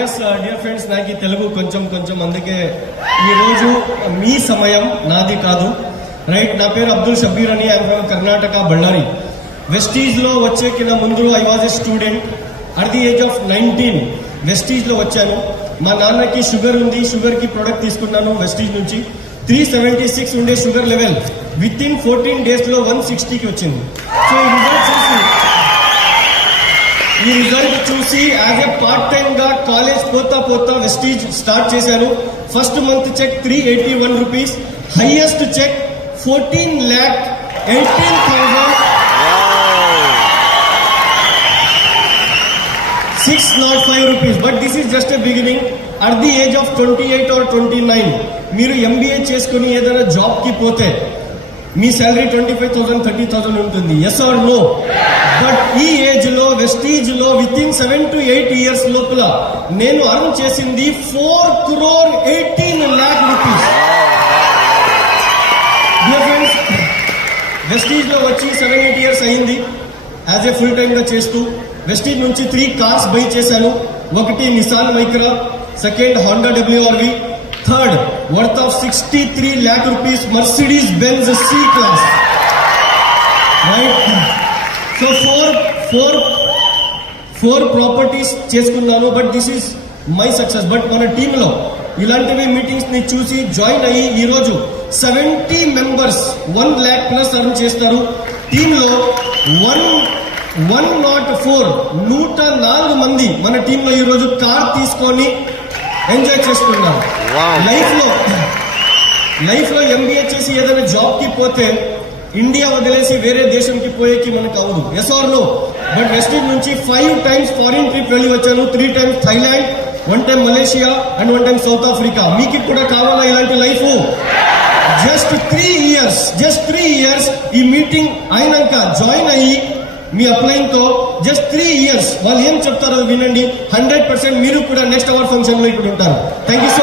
Yes dear friends, నాకు తెలుగు కొంచెం అందుకే ఈరోజు మీ సమయం నాది కాదు. రైట్, నా పేరు అబ్దుల్ షబీర్ అని, I'm from Karnataka, Ballari. Vestige లో వచ్చే కింద ముందు I was a student at the age of 19. Vestige లో వచ్చాను. మా నాన్నకి షుగర్ ఉంది, షుగర్ కి ప్రొడక్ట్ తీసుకున్నాను వెస్టీజ్ నుంచి. 376 ఉండే sugar level within 14 days లో 160కి వచ్చింది. సో ఈ రిజల్ట్ చూసి యాజ్ ఎ పార్ట్ టైమ్ గా కాలేజ్ పోతా వెస్టీజ్ స్టార్ట్ చేశాను. First month check 381 rupees, highest check 14,18,605 rupees. But this is just a beginning. At the age of 28 or 29, మీరు MBA చేసుకుని ఏదైనా జాబ్ కి పోతే మీ శాలరీ 25,000, 30,000 ఉంటుంది. Yes or no? బట్ ఈ ఏజ్ లో వెస్టీజ్ లో విత్ ఇన్ 7 to 8 years లోపల నేను అర్న్ చేసింది 4,18,00,000 రూపీస్. డియర్ ఫ్రెండ్స్, వెస్టీజ్ లో వచ్చి 7-8 years అయింది యాజ్ ఏ ఫుల్ టైమ్ గా చేస్తూ. వెస్టీజ్ నుంచి 3 cars బై చేశాను. ఒకటి Nissan Micra, second Honda WRV, third worth of 63 lakh rupees Mercedes Benz C-Class. Right, so four properties చేసుకున్నాను. But this is my success. But మన టీంలో ఇలాంటివి మీటింగ్స్ ని చూసి జాయిన్ అయ్యి ఈరోజు 70 members 1 lakh ప్లస్ అర్న్ చేస్తారు. టీంలో 104 మంది మన టీంలో ఈరోజు కార్ తీసుకొని ఎంజాయ్ చేస్తున్నారు. లైఫ్ లో MBA చేసి ఏదైనా జాబ్ కి పోతే ఇండియా వదిలేసి వేరే దేశంకి పోయేకి మనకు అవదు. Yes or no? But Vestige నుంచి 5 times ఫారిన్ ట్రిప్ వెళ్ళి వచ్చాను. 3 times Thailand, 1 time Malaysia and 1 time South Africa. మీకు కూడా కావాలా ఇలాంటి లైఫ్? జస్ట్ 3 years ఈ మీటింగ్ అయినాక జాయిన్ అయ్యి మీ అప్లైన్ తో జస్ట్ 3 years వాళ్ళు ఏం చెప్తారో వినండి. 100% మీరు కూడా నెక్స్ట్ అవర్ ఫంక్షన్ లో ఇక్కడ ఉంటారు. Thank you so